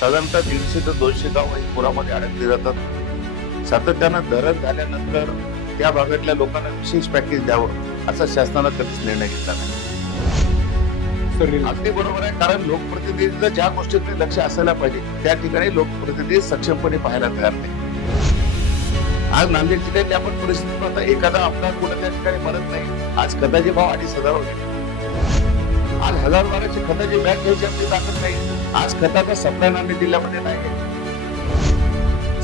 साधारणतः 150 ते 200 गाव ही पुरामध्ये अडकली जातात. सातत्यानं धरण झाल्यानंतर त्या भागातल्या लोकांना विशेष पॅकेज द्यावं असा शासनानं कधीच निर्णय घेतला नाही. अगदी बरोबर आहे, कारण लोकप्रतिनिधींचं ज्या गोष्टीकडे लक्ष असायला पाहिजे त्या ठिकाणी लोकप्रतिनिधी सक्षमपणे पाहायला तयार नाही. आज नांदेड जिल्ह्यातली आपण परिस्थिती पाहता, एखादा अपघात कुठे त्या ठिकाणी मरत नाही. आज खताचे भाव 2,500 होते. आज 1,000 खताची बॅग घ्यायची आपली ताकद नाही. आज खताचा सप्लाय नांदेड जिल्ह्यामध्ये नाही.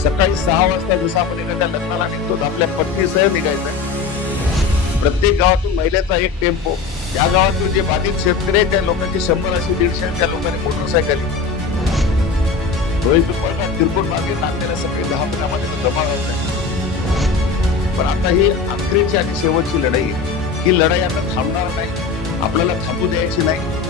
सकाळी 6 वाजता जसं आपण एखाद्या लग्नाला निघतो आपल्या पत्नीसह निघायचं. प्रत्येक गावातून महिलेचा एक टेम्पो, त्या गावातून जे बाधित शेतकरी त्या लोकांची 100-150 त्या लोकांनी मोटरसायकली किरकोळ मागे नांदेड सकाळी 10 मिनिटांमध्ये जमा होत. पण आता ही अखेरची आणि शेवटची लढाई आहे. ही लढाई आता थांबणार नाही, आपल्याला थांबू द्यायची नाही.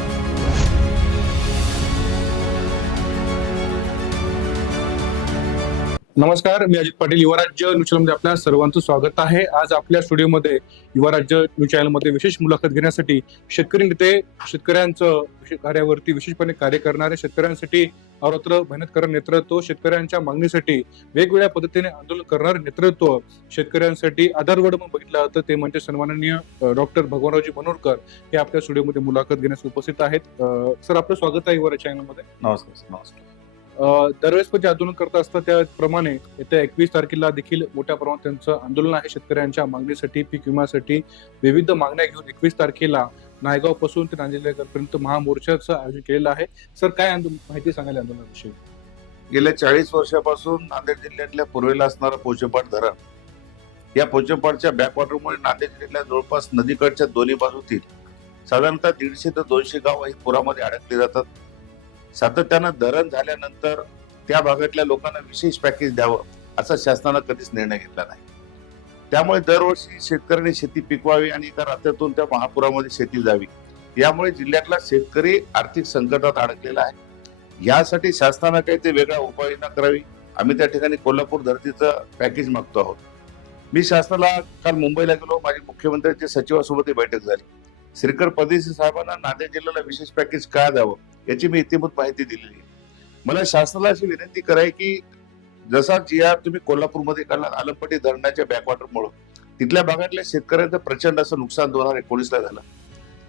नमस्कार, मी अजित पाटील. युवा राज्य न्यूज चॅनलमध्ये आपल्या सर्वांचं स्वागत आहे. आज आपल्या स्टुडिओमध्ये युवा राज्य न्यूज चॅनलमध्ये विशेष मुलाखत घेण्यासाठी शेतकरी नेते, शेतकऱ्यांचं कार्यावरती विशेषपणे कार्य करणारे, शेतकऱ्यांसाठी अहोरात्र मेहनत करणारे नेतृत्व, शेतकऱ्यांच्या मागणीसाठी वेगवेगळ्या पद्धतीने आंदोलन करणारे नेतृत्व, शेतकऱ्यांसाठी आधारवड म्हणून बघितलं जातं ते म्हणजे सन्माननीय डॉक्टर भगवानरावजी बनोरकर हे आपल्या स्टुडिओमध्ये मुलाखत घेण्यास उपस्थित आहेत. सर, आपलं स्वागत आहे युवा राज्य चॅनलमध्ये. नमस्कार. दरवेळेस पण जे आंदोलन करत असतात त्याप्रमाणे येत्या 21 तारखेला देखील मोठ्या प्रमाणात त्यांचं आंदोलन आहे. शेतकऱ्यांच्या मागणीसाठी, पीक विम्यासाठी विविध मागण्या घेऊन 21 तारखेला नायगाव पासून ते नांदेडपर्यंत महामोर्चाचं आयोजन केलेलं आहे. सर, काय माहिती सांगायला आंदोलनाविषयी? गेल्या 40 वर्षापासून नांदेड जिल्ह्यातल्या पूर्वेला असणारं पोचेपाट धरण, या पोचेपाटच्या बॅकवॉटरमुळे नांदेड जिल्ह्यातल्या जवळपास नदीकडच्या दोन्ही बाजूतील साधारणतः 150 ते 200 गाव ही पुरामध्ये अडकली जातात. सातत्यानं धरण झाल्यानंतर त्या भागातल्या लोकांना विशेष पॅकेज द्यावं असा शासनानं कधीच निर्णय घेतला नाही. त्यामुळे दरवर्षी शेतकऱ्यांनी शेती पिकवावी आणि एका रात्रीतून त्या महापुरामध्ये शेती जावी. यामुळे जिल्ह्यातला शेतकरी आर्थिक संकटात अडकलेला आहे. यासाठी शासनानं काही ते वेगळ्या उपाययोजना करावी. आम्ही त्या ठिकाणी कोल्हापूर धरतीचं पॅकेज मागतो आहोत. मी शासनाला काल मुंबईला गेलो, माझी मुख्यमंत्र्यांच्या सचिवासोबत बैठक झाली. श्रीकर परदेशी साहेबांना नांदेड जिल्ह्याला विशेष पॅकेज का द्यावं याची मी इतिमत माहिती दिलेली आहे. मला शासनाला अशी विनंती कराय की जसा GR तुम्ही कोल्हापूरमध्ये काढला, आलमपट्टी धरणाच्या बॅकवॉटरमुळे तिथल्या भागातल्या शेतकऱ्यांचं प्रचंड असं नुकसान 2019ला झालं.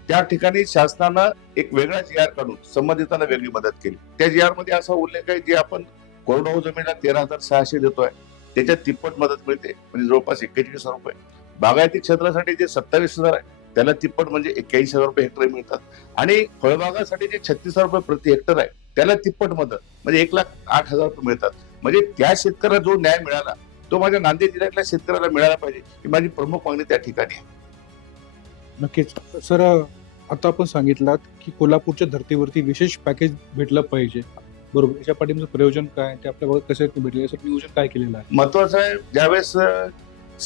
त्या ठिकाणी शासनानं एक वेगळा GR काढून संबंधितांना वेगळी मदत केली. त्या GR मध्ये असा उल्लेख आहे, जे आपण कोरडवाहू जमिनीला 13,600 देतोय त्याच्यात तिप्पट मदत मिळते, म्हणजे जवळपास 41,000 रुपये. बागायती क्षेत्रासाठी जे 27,000 आहे त्याला तिप्पट म्हणजे 81,000 रुपये हेक्टर मिळतात. आणि फळबागासाठी जे 36,000 रुपये प्रति हेक्टर आहे त्याला तिप्पट मदत म्हणजे 1,08,000 रुपये मिळतात. म्हणजे त्या शेतकऱ्याला जो न्याय मिळाला तो माझ्या नांदेड जिल्ह्यातल्या शेतकऱ्याला मिळाला पाहिजे, ही माझी प्रमुख मागणी त्या ठिकाणी आहे. नक्कीच सर, आता आपण सांगितलात की कोल्हापूरच्या धर्तीवरती विशेष पॅकेज भेटलं पाहिजे, बरोबर? याच्या पाठीमागचं प्रयोजन काय, ते आपल्या भागात कसे भेटले, यासाठी नियोजन काय केलेलं आहे? महत्वाचं आहे, ज्यावेळेस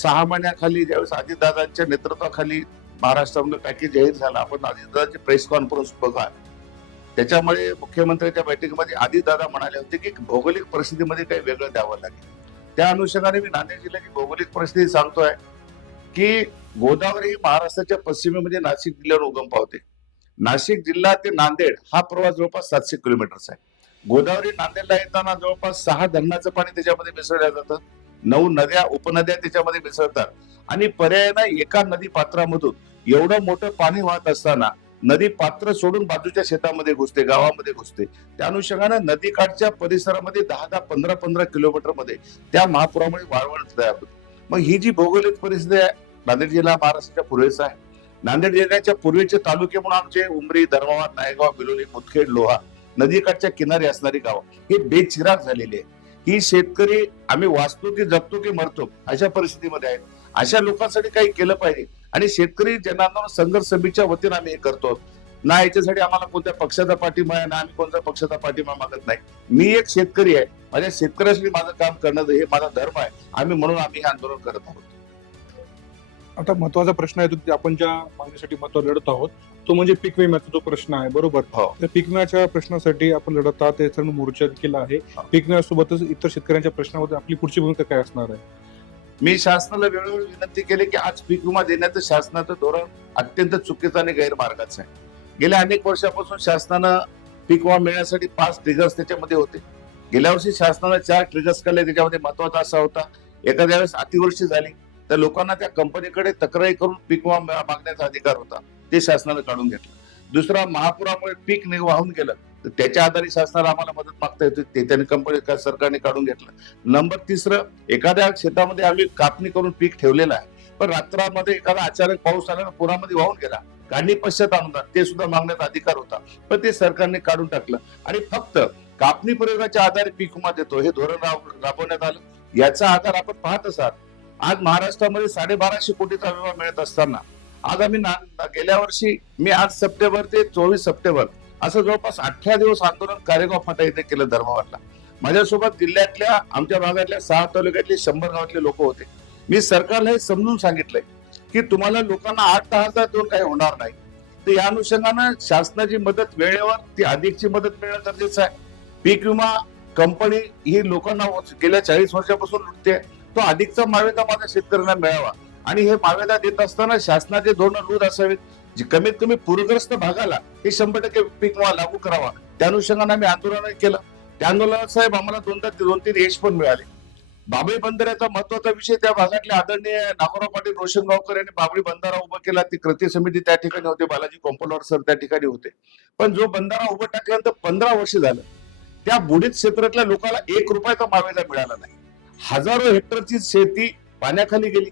6 महिन्याखाली ज्यावेळेस अजितदादांच्या नेतृत्वाखाली महाराष्ट्रामध्ये पॅकेज जाहीर झाला, आपण अजितदादाची प्रेस कॉन्फरन्स बघा. त्याच्यामध्ये मुख्यमंत्र्यांच्या बैठकीमध्ये अजितदादा म्हणाले होते की भौगोलिक परिस्थितीमध्ये काही वेगळं द्यावं लागेल. त्या अनुषंगाने मी नांदेड जिल्ह्याची भौगोलिक परिस्थिती सांगतोय की गोदावरी ही महाराष्ट्राच्या पश्चिमेमध्ये नाशिक जिल्ह्यावर उगम पावते. नाशिक जिल्हा ते नांदेड हा प्रवास जवळपास 700 किलोमीटरचा आहे. गोदावरी नांदेडला येताना जवळपास 6 धरणाचं पाणी त्याच्यामध्ये मिसळलं जातं, 9 नद्या उपनद्या त्याच्यामध्ये मिसळतात. आणि पर्यायानं एका नदी पात्रामधून एवढं मोठं पाणी वाहत असताना नदी पात्र सोडून बाजूच्या शेतामध्ये घुसते, गावामध्ये घुसते. त्या अनुषंगानं नदीकाठच्या परिसरामध्ये 10-15 किलोमीटर मध्ये त्या महापुरामुळे वाळवण तयार होते. मग ही जी भौगोलिक परिस्थिती आहे, नांदेड जिल्हा महाराष्ट्राच्या पूर्वेचा आहे. नांदेड जिल्ह्याच्या पूर्वेचे तालुके म्हणून आमचे उमरी, धर्माबाद, नायगाव, बिलोली, मुदखेड, लोहा नदीकाठच्या किनारी असणारी गाव हे बेचिराग झालेली आहे. ही शेतकरी आम्ही वाचतो की जगतो की मरतो अशा परिस्थितीमध्ये आहेत. अशा लोकांसाठी काही केलं पाहिजे. आणि शेतकरी जनांदोलन संघर्ष समितीच्या वतीने आम्ही हे करतो ना. याच्यासाठी आम्हाला कोणत्या पक्षाचा पाठिंबा आहे ना, आम्ही कोणत्या पक्षाचा पाठिंबा मागत नाही. मी एक शेतकरी आहे, माझ्या शेतकऱ्यासाठी माझं काम करणं हे माझा धर्म आहे. आम्ही हे आंदोलन करत आहोत. आता महत्वाचा प्रश्न आहे, तो आपण ज्या मागणीसाठी महत्व लढत आहोत तो म्हणजे पीक विम्याचा जो प्रश्न आहे, बरोबर? त्या पीक विम्याच्या प्रश्नासाठी आपण लढत आहात, त्याचा मोर्चा केला आहे. पीक विम्यासोबतच इतर शेतकऱ्यांच्या प्रश्नामध्ये आपली पुढची भूमिका काय असणार आहे? मी शासनाला वेळोवेळी विनंती केली की आज पीक विमा देण्याचं शासनाचं धोरण अत्यंत चुकीचं आणि गैरमार्गाचं आहे. गेल्या अनेक वर्षापासून शासनानं पीक विमा मिळण्यासाठी 5 ट्रिगर्स त्याच्यामध्ये होते. गेल्या वर्षी शासनाने 4 ट्रिगर्स काढले. त्याच्यामध्ये महत्वाचा असा होता, एखाद्या वेळेस अतिवृष्टी झाली तर लोकांना त्या कंपनीकडे तक्रारी करून पीक विमा मागण्याचा अधिकार होता, ते शासनाने काढून घेतलं. दुसरा, महापुरामुळे पीक वाहून गेलं तर त्याच्या आधारे शासनाला आम्हाला मदत मागता येते, ते त्यांनी कंपनी सरकारने काढून घेतलं. नंबर तिसरं, एखाद्या शेतामध्ये आम्ही कापणी करून पीक ठेवलेलं आहे, पण रात्रामध्ये एखादा अचानक पाऊस आला पुरामध्ये वाहून गेला, काढणी पश्चात अनुदान ते सुद्धा मागण्याचा अधिकार होता, पण ते सरकारने काढून टाकलं. आणि फक्त कापणी प्रयोगाच्या आधारे पीक विमा देतो हे धोरण राबवण्यात आलं. याचा आधार आपण पाहत असाल, आज महाराष्ट्रामध्ये 1250 कोटीचा विमा मिळत असताना आज आम्ही गेल्या वर्षी मी 8 सप्टेंबर ते 24 सप्टेंबर असं जवळपास 18 दिवस आंदोलन कारेगाव फाटा इथे केलं धर्माबादला. माझ्यासोबत जिल्ह्यातल्या आमच्या भागातल्या 6 तालुक्यातले 100 गावातले लोक होते. मी सरकारला हे समजून सांगितलंय की तुम्हाला लोकांना 8 तासात देऊन काही होणार नाही, तर या अनुषंगानं शासनाची मदत वेळेवर ती अधिकची मदत मिळणं गरजेचं आहे. पीक विमा कंपनी ही लोकांना गेल्या 40 वर्षापासून लुटते, तो अधिकचा मावेदा माझ्या शेतकऱ्यांना मिळावा आणि हे मावेदा देत असताना शासनाचे धोरण रूढ असावेत. जे कमीत कमी पूरग्रस्त भागाला हे 100% पीक विमा लागू करावा. त्या अनुषंगाने आम्ही आंदोलन केलं. त्या आंदोलनात साहेब आम्हाला 2-3 यश पण मिळाले. बाबळी बंधाऱ्याचा महत्वाचा विषय, त्या भागातले आदरणीय नागोराव पाटील रोशनगावकर यांनी बाबळी बंधारा उभा केला. ती कृती समिती त्या ठिकाणी होते, बालाजी कोंपलवार सर त्या ठिकाणी होते. पण जो बंधारा उभा टाकल्यानंतर 15 वर्ष झालं, त्या बुडीत क्षेत्रातल्या लोकांना 1 रुपयाचा मावेदा मिळाला नाही. हजारो हेक्टरची शेती पाण्याखाली गेली.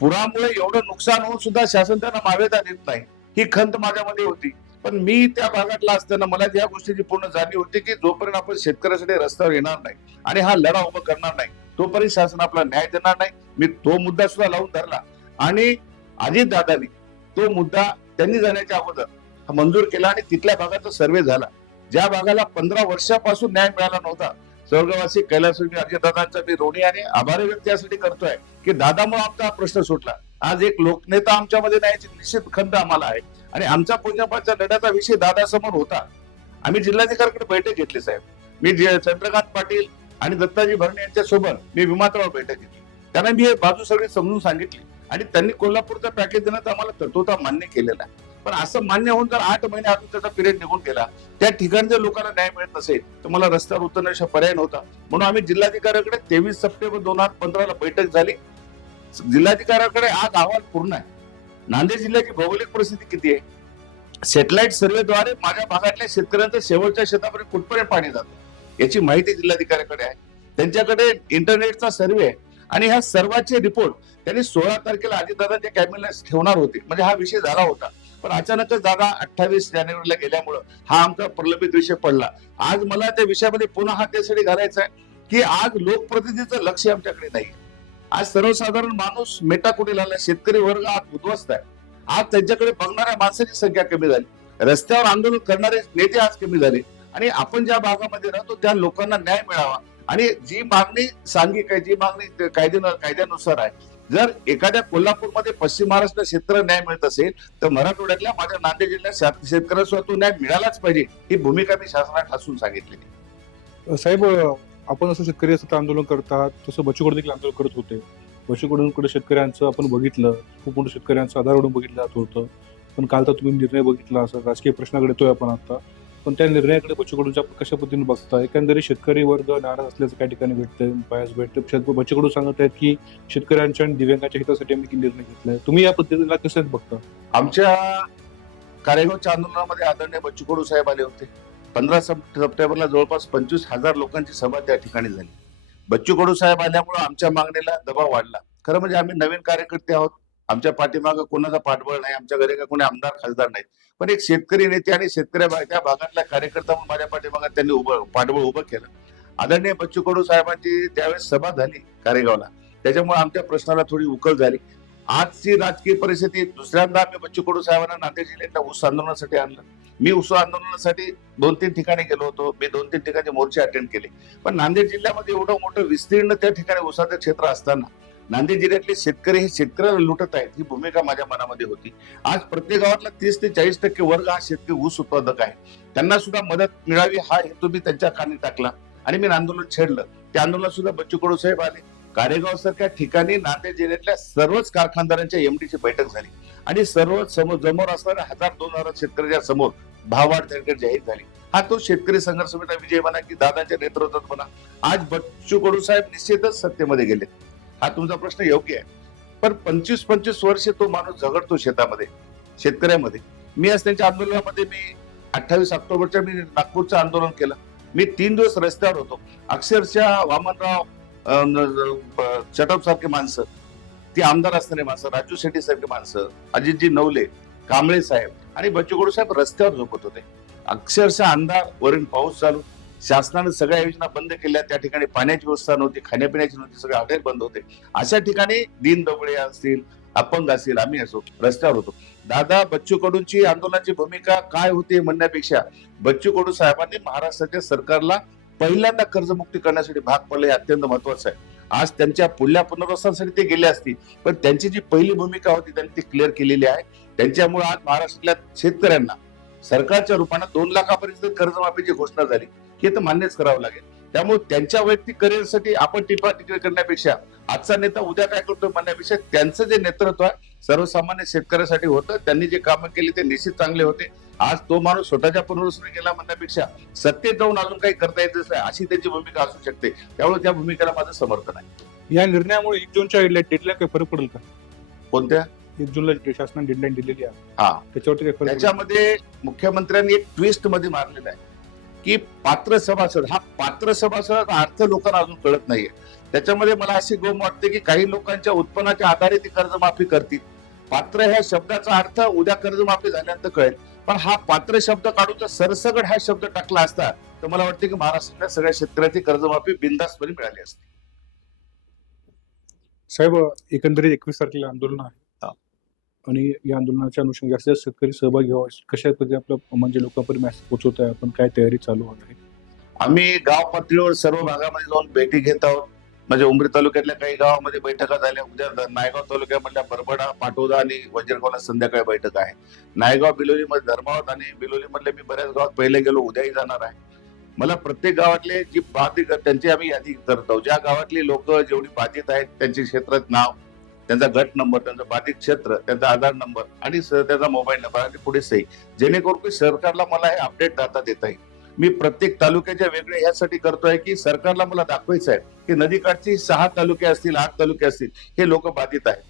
पुरामुळे एवढं नुकसान होऊन सुद्धा शासन त्यांना मावेदा देत नाही, ही खंत माझ्यामध्ये होती. पण मी त्या भागातला असताना मला या गोष्टीची पूर्ण जाणीव होती की जोपर्यंत आपण शेतकऱ्यासाठी रस्त्यावर येणार नाही आणि हा लढा उभा करणार नाही, तोपर्यंत शासन आपला न्याय देणार नाही. मी तो मुद्दा सुद्धा लावून धरला आणि अजितदादांनी तो मुद्दा त्यांनी जाण्याच्या अगोदर मंजूर केला आणि तिथल्या भागाचा सर्वे झाला. ज्या भागाला 15 वर्षापासून न्याय मिळाला नव्हता, स्वर्गवासी कैलासवासी अजितदादांचा मी ऋणी आणि आभारी व्यक्त यासाठी करतोय की दादामुळे आमचा हा प्रश्न सुटला. आज एक लोकनेता आमच्यामध्ये न्यायाची निश्चित खंत आम्हाला आहे आणि आमच्या पूजनापाच्या लढ्याचा विषय दादासमोर होता. आम्ही जिल्हाधिकाऱ्यांकडे बैठक घेतली साहेब. मी चंद्रकांत पाटील आणि दत्ताजी भरणे यांच्या सोबत मी विमानतळावर बैठक घेतली. त्यांना मी हे बाजू सगळी समजून सांगितली आणि त्यांनी कोल्हापूरचा पॅकेज देण्याचा आम्हाला तत्वता मान्य केलेला आहे. पण असं मान्य होऊन जर 8 महिने अजून त्याचा पिरियड निघून गेला, त्या ठिकाणी जर लोकांना न्याय मिळत नसेल तर मला रस्त्यावर उतरण्याचा पर्याय नव्हता. म्हणून आम्ही जिल्हाधिकाऱ्याकडे 23 सप्टेंबर 2015 ला बैठक झाली. जिल्हाधिकाऱ्याकडे आज अहवाल पूर्ण आहे. नांदेड जिल्ह्याची भौगोलिक परिस्थिती किती आहे, सॅटेलाइट सर्वेद्वारे माझ्या भागातल्या शेतकऱ्यांचं शेवटच्या शेतापर्यंत कुठपर्यंत पाणी जातं याची माहिती जिल्हाधिकाऱ्याकडे आहे. त्यांच्याकडे इंटरनेटचा सर्वे आहे आणि ह्या सर्वांचे रिपोर्ट त्यांनी 16 तारखेला अजितदादांच्या कॅबिनेटला ठेवणार होते. म्हणजे हा विषय झाला होता, पण अचानकच दादा 28 जानेवारीला गेल्यामुळं हा आमचा प्रलंबित विषय पडला. आज मला त्या विषयामध्ये पुन्हा हा त्यासाठी घालायचा आहे की आज लोकप्रतिनिधीचं लक्ष आमच्याकडे नाही. आज सर्वसाधारण माणूस मेटाकुटीला आला, शेतकरी वर्ग आज उद्ध्वस्त आहे. आज त्यांच्याकडे बघणाऱ्या माणसाची संख्या कमी झाली, रस्त्यावर आंदोलन करणारे नेते आज कमी झाले आणि आपण ज्या भागामध्ये राहतो त्या लोकांना न्याय मिळावा आणि जी मागणी सांघिक आहे, जी मागणी कायद्यानुसार आहे. जर एखाद्या कोल्हापूरमध्ये पश्चिम महाराष्ट्र शेतकऱ्याला न्याय मिळत असेल तर मराठवाड्यातल्या माझ्या नांदेड जिल्ह्यात शेतकऱ्यासुद्धा तो न्याय मिळालाच पाहिजे, ही भूमिका मी शासनाला ठासून सांगितलेली. साहेब, आपण असं शेतकरी असं आंदोलन करतात, तसं बच्चू कडू देखील आंदोलन करत होते. बच्चू कडूंकडे शेतकऱ्यांचं आपण बघितलं, खूप मोठं शेतकऱ्यांचं आधारवडून बघितलं जात होतं. पण काल तर तुम्ही निर्णय बघितला, असं राजकीय प्रश्नाकडे येतोय आपण आता, पण त्या निर्णयाकडे बच्चू कडूंच्या कशा पद्धतीने बघता? एकंदरीत शेतकरी वर्ग नाराज असल्याचं काही ठिकाणी भेटतंय, पायास भेटतं. बच्चू कडू सांगत आहेत की शेतकऱ्यांच्या आणि दिव्यांगाच्या हितासाठी आम्ही निर्णय घेतलाय. तुम्ही या पद्धतीला कसं बघता? आमच्या कारेगावच्या आंदोलनामध्ये आदरणीय बच्चू कडू साहेब आले होते. 15 सप्टेंबरला जवळपास 25,000 लोकांची सभा त्या ठिकाणी झाली. बच्चू कडू साहेब आल्यामुळे आमच्या मागणीला दबाव वाढला. खरं म्हणजे आम्ही नवीन कार्यकर्ते आहोत, आमच्या पाठीमागं कोणाचा पाठबळ नाही, आमच्या घरी का कोणी आमदार खासदार नाहीत, पण एक शेतकरी नेते आणि त्या भागातल्या कार्यकर्ता म्हणून माझ्या पाठीमागं त्यांनी पाठबळ उभं केलं. आदरणीय बच्चू कडू साहेबांची त्यावेळेस सभा झाली कारेगावला, त्याच्यामुळे आमच्या प्रश्नाला थोडी उकल झाली. आजची राजकीय परिस्थिती, दुसऱ्यांदा आम्ही बच्चू कडू साहेबांना नांदेड जिल्ह्यातल्या ऊस आंदोलनासाठी आणलं. मी ऊस आंदोलनासाठी 2-3 ठिकाणी गेलो होतो, मी 2-3 ठिकाणी मोर्चे अटेंड केले. पण नांदेड जिल्ह्यामध्ये एवढं मोठं विस्तीर्ण त्या ठिकाणी ऊसाचं क्षेत्र असताना नांदेड जिल्ह्यातले शेतकरी हे शेतकऱ्याला लुटत आहेत, ही भूमिका माझ्या मनामध्ये होती. आज प्रत्येक गावातला 30 ते 40% वर्ग हा शेतकरी ऊस उत्पादक आहे, त्यांना सुद्धा मदत मिळावी हा हेतू मी त्यांच्या कानी टाकला आणि मी आंदोलन छेडलं. त्या आंदोलनात सुद्धा बच्चू कडू साहेब आले. कारेगाव सारख्या ठिकाणी नांदेड जिल्ह्यातल्या सर्वच कारखानदारांच्या एमडीची बैठक झाली आणि सर्व समोर असणाऱ्या 1000-2000 शेतकऱ्याच्या समोर भाववाढ त्या ठिकाणी जाहीर झाली. हा तो शेतकरी संघर्ष समितीचा विजय म्हणा की दादाच्या नेतृत्वात म्हणा. आज बच्चू कडू साहेब निश्चितच सत्तेमध्ये गेले. हा तुमचा प्रश्न योग्य आहे. पण 25-25 वर्ष तो माणूस झगडतो शेतामध्ये, शेतकऱ्यामध्ये. मी आज त्यांच्या आंदोलनामध्ये 28 ऑक्टोबरच्या मी नागपूरचं आंदोलन केलं. मी 3 दिवस रस्त्यावर होतो. अक्षरशः वामनराव चटप सारखे माणसं, ती आमदार असणारे माणसं, राजू शेट्टी सारखे माणसं, अजितजी नवले, कांबळे साहेब आणि बच्चू कडू साहेब रस्त्यावर झोपत होते. अक्षरशः अंधार, वरून पाऊस चालू. शासनाने सगळ्या योजना बंद केल्या. त्या ठिकाणी पाण्याची व्यवस्था नव्हती, खाण्यापिण्याची नव्हती, सगळे हॉटेल बंद होते. अशा ठिकाणी दीन दबळे असतील, अपंग असतील, आम्ही असो, रस्त्यावर होतो. दादा बच्चू कडूंची आंदोलनाची भूमिका काय होती म्हणण्यापेक्षा बच्चू कडू साहेबांनी महाराष्ट्राच्या सरकारला पहिल्यांदा कर्जमुक्ती करण्यासाठी भाग पडले हे अत्यंत महत्वाचं आहे. आज त्यांच्या पुढल्या पुनर्वसनासाठी ते गेले असतील, पण त्यांची जी पहिली भूमिका होती त्यांनी ती क्लिअर केलेली आहे. त्यांच्यामुळे आज महाराष्ट्रातल्या शेतकऱ्यांना सरकारच्या रूपाने 2 लाखापर्यंत कर्जमाफीची घोषणा झाली. हे तर मान्यच करावं लागेल. त्यामुळे त्यांच्या वैयक्तिक करिअरसाठी आपण टिपा टिकडी करण्यापेक्षा आजचा नेता उद्या काय करतो म्हणण्यापेक्षा त्यांचं जे नेतृत्व आहे सर्वसामान्य शेतकऱ्यासाठी होतं. त्यांनी जे कामं केली ते निश्चित चांगले होते. आज तो माणूस स्वतःच्या पुनर्वसनाने गेला म्हणण्यापेक्षा सत्तेत जाऊन अजून काही करता येतच नाही अशी त्यांची भूमिका असू शकते. त्यामुळे त्या भूमिकेला माझं समर्थन आहे. या निर्णयामुळे 1 जूनच्या डेडलाईन काही फरक पडेल का? कोणत्या 1 जूनला शासनाने डेडलाईन दिलेली आहे, हा त्याच्यावरती काही फरक पडेल? त्याच्यामध्ये मुख्यमंत्र्यांनी एक ट्विस्ट मध्ये मारलेला आहे की पात्र सभासद, हा पात्र सभासदाचा अर्थ लोकांना अजून कळत नाहीये. त्याच्यामध्ये मला अशी गोम वाटते की काही लोकांच्या उत्पन्नाच्या आधारे ती कर्जमाफी करतील. पात्र ह्या शब्दाचा अर्थ उद्या कर्जमाफी झाल्यानंतर कळेल. पण हा पात्र शब्द काढून जर सरसकट हा शब्द टाकला असता तर मला वाटतं की महाराष्ट्रातल्या सगळ्या शेतकऱ्यांची कर्जमाफी बिनधास्तपणे मिळाली असती. साहेब, एकंदरीत 21 तारखेला आंदोलन आहे आणि या आंदोलनाच्या अनुषंगाने जास्तीत जास्त शेतकरी सहभागी व्हावे, कशा पद्धतीने आपलं म्हणजे लोकांपर्यंत मेसेज पोहोचवत आहे, आपण काय तयारी चालू आहे? आम्ही गाव पातळीवर सर्व भागामध्ये जाऊन भेटी घेत आहोत. म्हणजे उमरी तालुक्यातल्या काही गावामध्ये बैठका झाल्या. उद्या नायगाव तालुक्यामधल्या बरबडा, पाटोदा आणि वज्रगावला संध्याकाळी बैठक आहे. नायगाव, बिलोली मध्ये धर्मावत आणि बिलोली मधले मी बऱ्याच गावात पहिले गेलो, उद्याही जाणार आहे. मला प्रत्येक गावातले जी बाधित त्यांची आम्ही यादी करतो. ज्या गावातली लोक जेवढी बाधित आहेत त्यांचे क्षेत्रात नाव, त्यांचा गट नंबर, त्यांचं बाधित क्षेत्र, त्यांचा आधार नंबर आणि त्याचा मोबाईल नंबर आणि पुढे सही, जेणेकरून की सरकारला मला हे अपडेट डाटा देता येईल. मी प्रत्येक तालुक्याच्या वेगळे यासाठी करतोय की सरकारला मला दाखवायचं आहे की नदीकाठची 6 तालुके असतील, 8 तालुके असतील, हे लोक बाधित आहेत.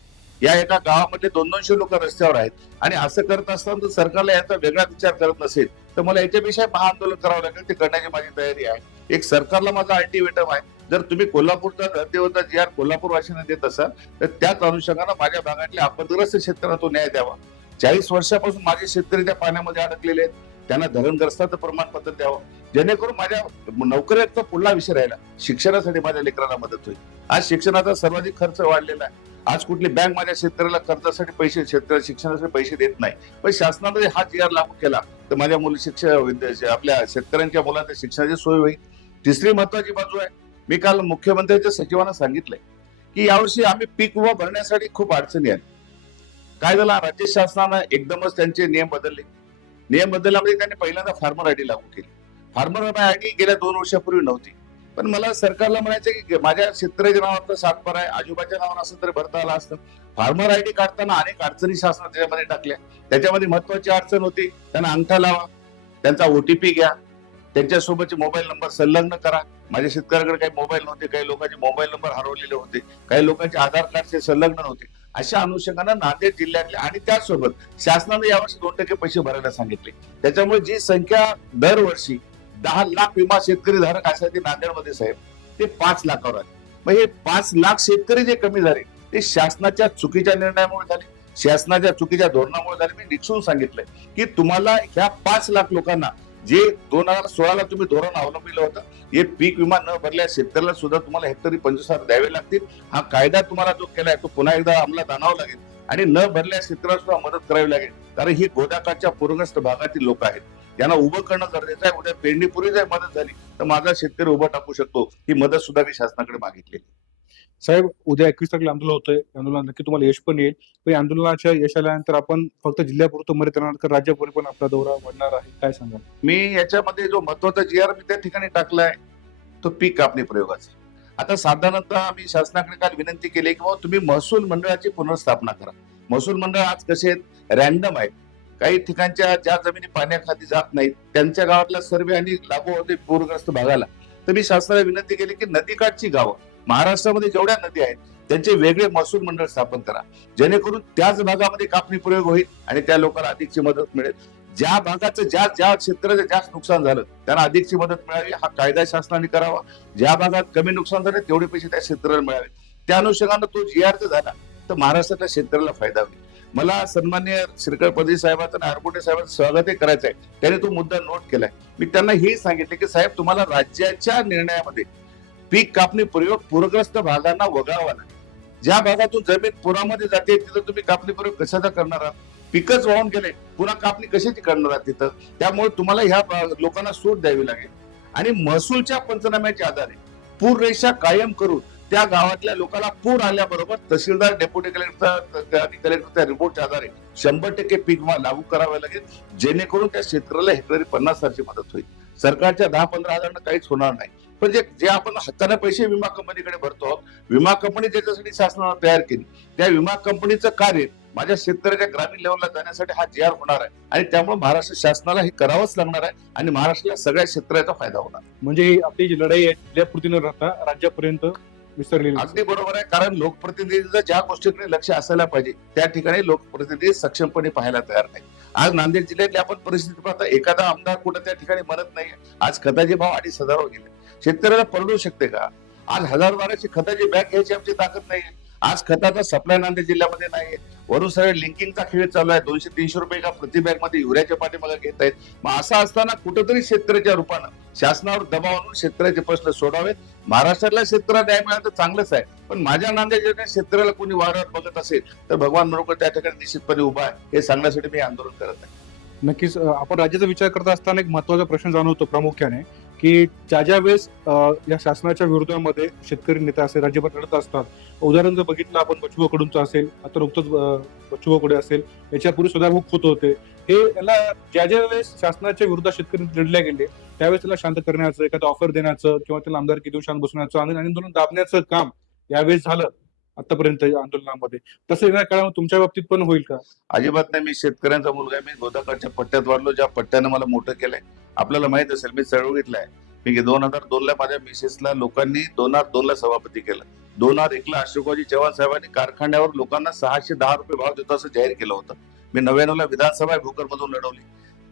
या एका गावामध्ये 200-200 लोक रस्त्यावर आहेत आणि असं करत असताना जर सरकारला याचा वेगळा विचार करत नसेल तर मला याच्याविषयी महाआंदोलन करावं लागेल. ते करण्याची माझी तयारी आहे. एक सरकारला माझा अल्टिमेटम आहे, जर तुम्ही कोल्हापूरचा धर्देवता जी आर कोल्हापूर वाशियांना देत असाल तर त्याच अनुषंगाने माझ्या भागातल्या आपदग्रस्त शेतकऱ्यांना तो न्याय द्यावा. 40 वर्षापासून माझे शेतकरी त्या पाण्यामध्ये अडकलेले आहेत, त्यांना धरणग्रस्ताचं प्रमाणपत्र द्यावं, जेणेकरून माझ्या नोकरीचा पुढला विषय राहिला, शिक्षणासाठी माझ्या लेकरांना मदत होईल. आज शिक्षणाचा सर्वाधिक खर्च वाढलेला आहे. आज कुठली बँक माझ्या शेतकऱ्याला कर्जासाठी पैसे, शेतकऱ्याला शिक्षणासाठी पैसे देत नाही. पण शासनाने हा जी आर लागू केला तर माझ्या आपल्या शेतकऱ्यांच्या मुलांच्या शिक्षणाची सोय होईल. तिसरी महत्वाची बाजू आहे, मी काल मुख्यमंत्र्यांच्या सचिवांना सांगितलंय की यावर्षी आम्ही पीक विमा भरण्यासाठी खूप अडचणी आल्या. काय झालं, राज्य शासनानं एकदमच त्यांचे नियम बदलले. नियम बदलल्यामध्ये त्यांनी पहिल्यांदा फार्मर आयडी लागू केली. फार्मर आयडी गेल्या 2 वर्षापूर्वी नव्हती. पण मला सरकारला म्हणायचं की माझ्या शेतकऱ्याच्या नावात सातबारा आहे, आजोबाच्या नावावर असं तरी भरता आलं असतं. फार्मर आयडी काढताना अनेक अडचणी शासनाने त्याच्यामध्ये टाकल्या. त्याच्यामध्ये महत्वाची अडचण होती, त्यांना अंगठा लावा, त्यांचा OTP घ्या, त्यांच्यासोबतचे मोबाईल नंबर संलग्न करा. माझ्या शेतकऱ्याकडे काही मोबाईल नव्हते, काही लोकांचे मोबाईल नंबर हरवलेले होते, काही लोकांचे आधार कार्डचे संलग्न नव्हते. अशा अनुषंगाने नांदेड जिल्ह्यातले आणि त्याचसोबत शासनाने यावर्षी 2% पैसे भरायला सांगितले. त्याच्यामुळे जी संख्या दरवर्षी 10 लाख विमा शेतकरी धारक असायचे नांदेडमध्ये साहेब, ते 5 लाखावर आले. मग हे 5 लाख शेतकरी जे कमी झाले ते शासनाच्या चुकीच्या निर्णयामुळे झाले, शासनाच्या चुकीच्या धोरणामुळे झाले. मी निक्षून सांगितलंय की तुम्हाला ह्या 5 लाख लोकांना जे 2016ला तुम्ही धोरण अवलंबिलं होतं, हे पीक विमा न भरल्या शेतकऱ्याला सुद्धा तुम्हाला हेक्टरी 25,000 द्यावे लागतील. हा कायदा तुम्हाला जो केलाय तो पुन्हा एकदा अंमलात आणावा लागेल आणि न भरल्या शेतकऱ्याला सुद्धा मदत करावी लागेल. कारण ही गोदाकाठच्या पूरग्रस्त भागातील लोक आहेत, त्यांना उभं करणं गरजेचं आहे. उद्या पेरणीपूर्वी जर मदत झाली तर माझा शेतकरी उभं टाकू शकतो. ही मदत सुद्धा मी शासनाकडे मागितली. साहेब, उद्या 21 तारखेला आंदोलन होतंय, आंदोलन नक्की तुम्हाला यश पण येईल. पण आंदोलनाच्या यश आल्यानंतर आपण फक्त जिल्ह्यापुरतं मर्यादित राहणार का राज्यापुढे पण आपला दौरा वाढणार आहे, काय सांगाल? मी याच्यामध्ये जो महत्वाचा GR मी त्या ठिकाणी टाकलाय तो पीक कापणी प्रयोगाचा. आता साधारणतः मी शासनाकडे काल विनंती केली की तुम्ही महसूल मंडळाची पुनर्स्थापना करा. महसूल मंडळ आज कसे आहेत, रॅन्डम आहेत. काही ठिकाणच्या ज्या जमिनी पाण्याखाली जात नाहीत त्यांच्या गावातला सर्वे आणि लागू होते पूरग्रस्त भागाला. तर मी शासनाला विनंती केली की नदीकाठची गावं महाराष्ट्रामध्ये जेवढ्या नदी आहेत त्यांचे वेगळे महसूल मंडळ स्थापन करा, जेणेकरून त्याच भागामध्ये कापणी प्रयोग होईल आणि त्या लोकांना अधिकची मदत मिळेल. ज्या भागाचं ज्या क्षेत्राचं जास्त नुकसान झालं त्यांना अधिकची मदत मिळावी, हा कायदा शासनाने करावा. ज्या भागात कमी नुकसान झालं तेवढे पैसे त्या क्षेत्राला मिळावे. त्या अनुषंगानं तो GR झाला तर महाराष्ट्रातल्या शेतकऱ्याला फायदा होईल. मला सन्मान्य श्रीकर पदवी साहेबांचं आणि आरबोटे साहेबांचं स्वागतही करायचं आहे. त्याने तो मुद्दा नोट केलाय. मी त्यांना हेही सांगितले की साहेब तुम्हाला राज्याच्या निर्णयामध्ये पीक कापणी प्रयोग पूरग्रस्त भागांना वगळावा लागेल. ज्या भागातून जमीन पुरामध्ये जाते तिथं तुम्ही कापणी प्रयोग कशाचा करणार आहात? पिकच वाहून गेले, पुन्हा कापणी कशाची करणार आहात तिथं? त्यामुळे तुम्हाला ह्या लोकांना सूट द्यावी लागेल आणि महसूलच्या पंचनाम्याच्या आधारे पूर रेषा कायम करून त्या गावातल्या लोकांना पूर आल्याबरोबर तहसीलदार, डेप्युटी कलेक्टर आणि कलेक्टरच्या रिपोर्टच्या आधारे 100% पीक विमा लागू करावा लागेल, जेणेकरून त्या शेतकऱ्याला हेक्टरी 50,000ची मदत होईल. सरकारच्या 10-15 हजारांना काहीच होणार नाही. पण जे आपण हक्काने पैसे विमा कंपनीकडे भरतो आहोत, विमा कंपनी ज्याच्यासाठी शासनाने तयार केली त्या विमा कंपनीचं कार्य माझ्या शेतकऱ्याच्या ग्रामीण लेवलला जाण्यासाठी हा GR होणार आहे आणि त्यामुळे महाराष्ट्र शासनाला हे करावंच लागणार आहे आणि महाराष्ट्राला सगळ्या शेतकऱ्याचा फायदा होणार. म्हणजे ही आपली जी लढाई आहे जिल्ह्यापुरती न राहता राज्यापर्यंत विस्तारलेली आहे. अगदी बरोबर आहे, कारण लोकप्रतिनिधींचं ज्या गोष्टीकडे लक्ष असायला पाहिजे त्या ठिकाणी लोकप्रतिनिधी सक्षमपणे पाहायला तयार नाही. आज नांदेड जिल्ह्यातली आपण परिस्थिती पाहता, एखादा आमदार कुठं त्या ठिकाणी म्हणत नाही. आज खताचे भाव 2,500 गेले. शेतकऱ्याला परवडू शकते का? आज 1,000-1,200 खताची बॅग घ्यायची आमची ताकद नाही. आज खताचा सप्लाय नांदेड जिल्ह्यामध्ये नाही. वरून सगळे लिंकिंगचा खेळ चालू आहे. 200-300 रुपये का प्रति बॅग मध्ये युरियाच्या पाठीमागे घेत आहेत. मग असं असताना कुठेतरी शेतकऱ्याच्या रूपानं शासनावर दबाव आणून शेतकऱ्याचे प्रश्न सोडावेत. महाराष्ट्रातल्या शेतकऱ्याला न्याय मिळाला तर चांगलंच आहे, पण माझ्या नांदेड जिल्ह्यात शेतकऱ्याला कोणी वारंवार बघत असेल तर भगवान मनोकर त्या ठिकाणी निश्चितपणे उभा आहे. हे सांगण्यासाठी मी आंदोलन करत आहे. नक्कीच आपण राज्याचा विचार करत असताना एक महत्वाचा प्रश्न जाणवतो प्रामुख्याने की ज्या वेळेस या शासनाच्या विरोधामध्ये शेतकरी नेते असेल राज्यभर लढत असतात. उदाहरण जर बघितलं आपण बच्चू कडूंचं असेल, आता नुकतंच बच्चू कडे असेल, याच्यापूर्वी सुद्धा खूप होत होते. हे याला ज्या वेळेस शासनाच्या विरोधात शेतकरी लढले गेले त्यावेळेस त्याला शांत करण्याचं, एखादं ऑफर देण्याचं किंवा त्याला आमदारकी देऊन शांत बसवण्याचं आणि आंदोलन दाबण्याचं काम यावेळेस झालं आतापर्यंत आंदोलनामध्ये. तसं येणाऱ्या काळामध्ये तुमच्या बाबतीत पण होईल का? अजिबात नाही. मी शेतकऱ्यांचा मुलगा आहे. मी गोदाकाठच्या पट्ट्यात वाढलो, ज्या पट्ट्यानं मला मोठं केलंय. आपल्याला माहित असेल मी चळवळीतला आहे. मी 2002ला माझ्या मिसेसला लोकांनी 2002ला सभापती केलं. 2001ला अशोकरावजी चव्हाण साहेबांनी कारखान्यावर लोकांना 610 रुपये भाव देतो असं जाहीर केलं होतं. मी 99ला विधानसभा भोकरमधून लढवली.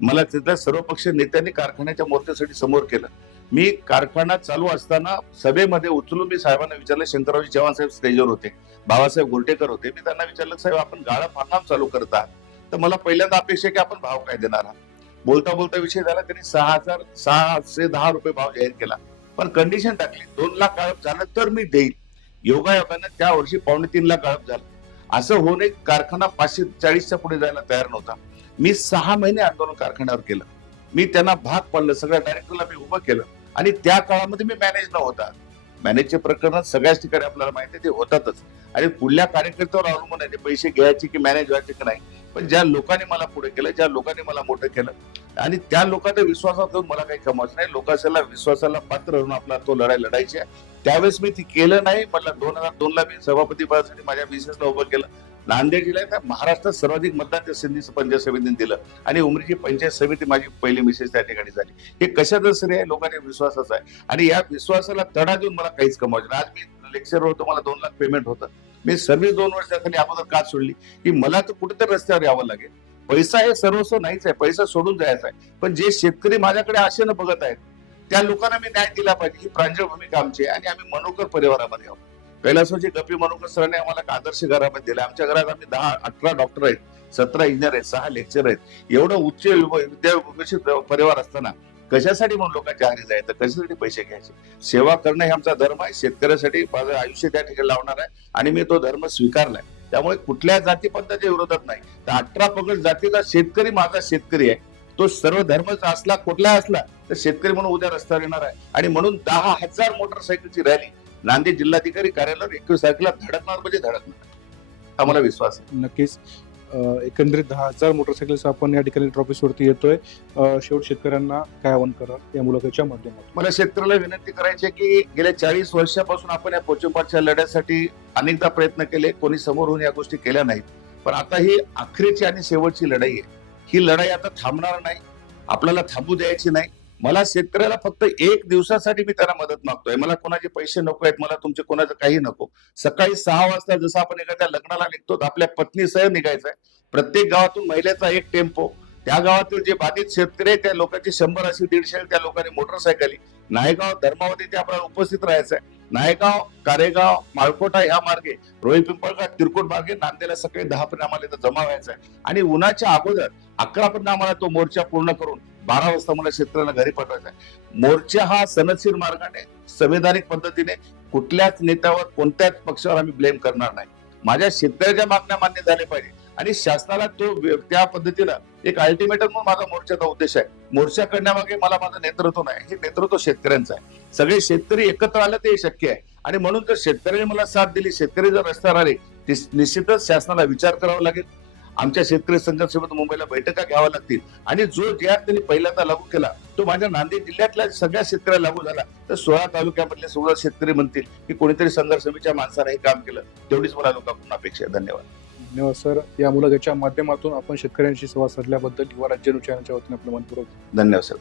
मला तिथल्या सर्वपक्ष नेत्यांनी कारखान्याच्या मोर्चासाठी समोर केलं. मी कारखाना चालू असताना सभेमध्ये उचलून मी साहेबांना विचारलं. शंकररावजी चव्हाण साहेब स्टेजवर होते, बाबासाहेब गोरटेकर होते. मी त्यांना विचारलं, साहेब आपण गाळा फार्म चालू करत आहात तर मला पहिल्यांदा अपेक्षा की आपण भाव काय देणार आहात. बोलता बोलता विषय झाला. त्यांनी 6,610 रुपये भाव जाहीर केला, पण कंडिशन टाकली 2 लाख गाळप झालं तर मी देईल. योगायोगानं त्या वर्षी 2.5 लाख गाळप झालं. असं होऊन एक कारखाना 540च्या पुढे जायला तयार नव्हता. मी 6 महिने आंदोलन कारखान्यावर केलं. मी त्यांना भाग पाडलं, सगळ्या डायरेक्टरला मी उभं केलं आणि त्या काळामध्ये मी मॅनेज न होता. मॅनेजचे प्रकरण सगळ्याच ठिकाणी आपल्याला माहिती आहे ते होतातच आणि पुढल्या कार्यकर्त्यावर अवलंबून आहे ते पैसे घ्यायचे की मॅनेज व्हायचे की नाही. पण ज्या लोकांनी मला पुढे केलं, ज्या लोकांनी मला मोठं केलं आणि त्या लोकांच्या विश्वासात घेऊन मला काही कमावचं नाही. लोकांच्या विश्वासाला पात्र होऊन आपला तो लढाई लढायची आहे. त्यावेळेस मी ती केलं नाही. मला 2002ला मी सभापती पदासाठी माझ्या मिसेसला उभं केलं. नांदेड जिल्ह्यात महाराष्ट्रात सर्वाधिक मतदान त्या सिंधी पंचायत समितीने दिलं आणि उमरीची पंचायत समिती माझी पहिली मिसेस त्या ठिकाणी झाली. हे कशाचं श्रेय आहे? लोकांच्या विश्वासाचं आहे आणि या विश्वासाला तडा देऊन मला काहीच कमावचं नाही. आज मी लेक्चर होतो, मला 2 लाख पेमेंट होतं. मी सर्व्हिस 2 वर्षाखाली अगोदर का सोडली की मला तर कुठेतरी रस्त्यावर यावं लागेल. पैसा हे सर्वस्व नाहीच आहे, पैसा सोडून जायचा आहे. पण जे शेतकरी माझ्याकडे आशेनं बघत आहेत त्या लोकांना मी न्याय दिला पाहिजे ही प्रांजळ भूमिका आमची आहे आणि आम्ही मनोकर परिवारामध्ये आहोत. कैलासवासी गप्पी मनोकर सरांनी आम्हाला एक आदर्श घरामध्ये दिला. आमच्या घरात आम्ही 10-18 डॉक्टर आहेत, 17 इंजिनियर आहेत, 6 लेक्चर आहेत. एवढं उच्च विद्याविभूषित परिवार असताना कशासाठी म्हणून लोकांच्या हारी जायचं, कशासाठी पैसे घ्यायचे? सेवा करणं हे आमचा धर्म आहे. शेतकऱ्यासाठी माझं आयुष्य त्या ठिकाणी लावणार आहे आणि मी तो धर्म स्वीकारलाय. त्यामुळे कुठल्या जातीपंथाच्या विरोधात नाही. तर 18 पगड जातीचा शेतकरी माझा शेतकरी आहे. तो सर्व धर्माचा असला कुठला असला तर शेतकरी म्हणून उद्या रस्त्यावर येणार आहे आणि म्हणून 10,000 मोटरसायकलची रॅली नांदेड जिल्हाधिकारी कार्यालयावर 21 तारखेला धडकणार म्हणजे धडकणार, आम्हाला विश्वास आहे. नक्कीच. एकंदरीत 10,000 मोटरसायकल्स आपण या ठिकाणी ट्रॉफीसवरती येतोय. शेवट शेतकऱ्यांना काय आवाहन करा या मुलाखतीच्या माध्यमातून? मला शेतकऱ्याला विनंती करायची आहे की गेल्या 40 वर्षापासून आपण या पोचंपाटच्या लढ्यासाठी अनेकदा प्रयत्न केले, कोणी समोर होऊन या गोष्टी केल्या नाहीत. पण आता ही अखेरची आणि शेवटची लढाई आहे. ही लढाई आता थांबणार नाही, आपल्याला थांबू द्यायची नाही. मला शेतकऱ्याला फक्त 1 दिवसासाठी मी त्यांना मदत मागतोय. मला कोणाचे पैसे नको आहेत, मला तुमचे कोणाचं काही नको. सकाळी 6 वाजता जसं आपण एखाद्या लग्नाला निघतो तर आपल्या पत्नीसह निघायचंय. प्रत्येक गावातून महिलेचा एक टेम्पो, त्या गावातील जे बाधित शेतकरी आहेत त्या लोकांची 100 अशी 150 त्या लोकांनी मोटरसायकली, नायगाव धर्मावती ते आपल्याला उपस्थित राहायचंय. नायगाव, कारेगाव, माळकोटा ह्या मार्गे, रोही पिंपळगाव, तिरकोट मार्गे नांदेडला सकाळी 10 पर्यंत आम्हाला इथं जमा व्हायचा आहे. आणि उन्हाच्या अगोदर 11 पर्यंत आम्हाला तो मोर्चा पूर्ण करून 12 वाजता मला शेतकऱ्याला घरी पाठवायचा आहे. मोर्चा हा सनदशीर मार्गाने, संवैधानिक पद्धतीने कुठल्याच नेत्यावर, कोणत्याच पक्षावर आम्ही ब्लेम करणार नाही. माझ्या शेतकऱ्याच्या मागण्या मान्य झाल्या पाहिजे आणि शासनाला तो त्या पद्धतीनं एक अल्टिमेटम म्हणून माझा मोर्चाचा उद्देश आहे. मोर्चा करण्यामागे मला माझं नेतृत्व नाही, हे नेतृत्व शेतकऱ्यांचं आहे. सगळे शेतकरी एकत्र आलं ते शक्य आहे. आणि म्हणून जर शेतकऱ्यांनी मला साथ दिली, शेतकरी जर रस्त्यावर आले, ते निश्चितच शासनाला विचार करावा लागेल. आमच्या शेतकरी संघर्ष समिती मुंबईला बैठका घ्याव्या लागतील आणि जो ज्या त्यांनी पहिल्यांदा लागू केला तो माझ्या नांदेड जिल्ह्यातल्या सगळ्या शेतकऱ्याला लागू झाला तर 16 तालुक्यामधले 16 शेतकरी म्हणतील की कोणीतरी संघर्ष समितीच्या माणसाने हे काम केलं. तेवढीच मला लोकांकडून अपेक्षा आहे. धन्यवाद. धन्यवाद सर. या मुलाखतीच्या माध्यमातून आपण शेतकऱ्यांशी संवाद साधल्याबद्दल युवा राज्य न्यूज चॅनलच्या वतीने आपलं मनपूर्वक धन्यवाद सर.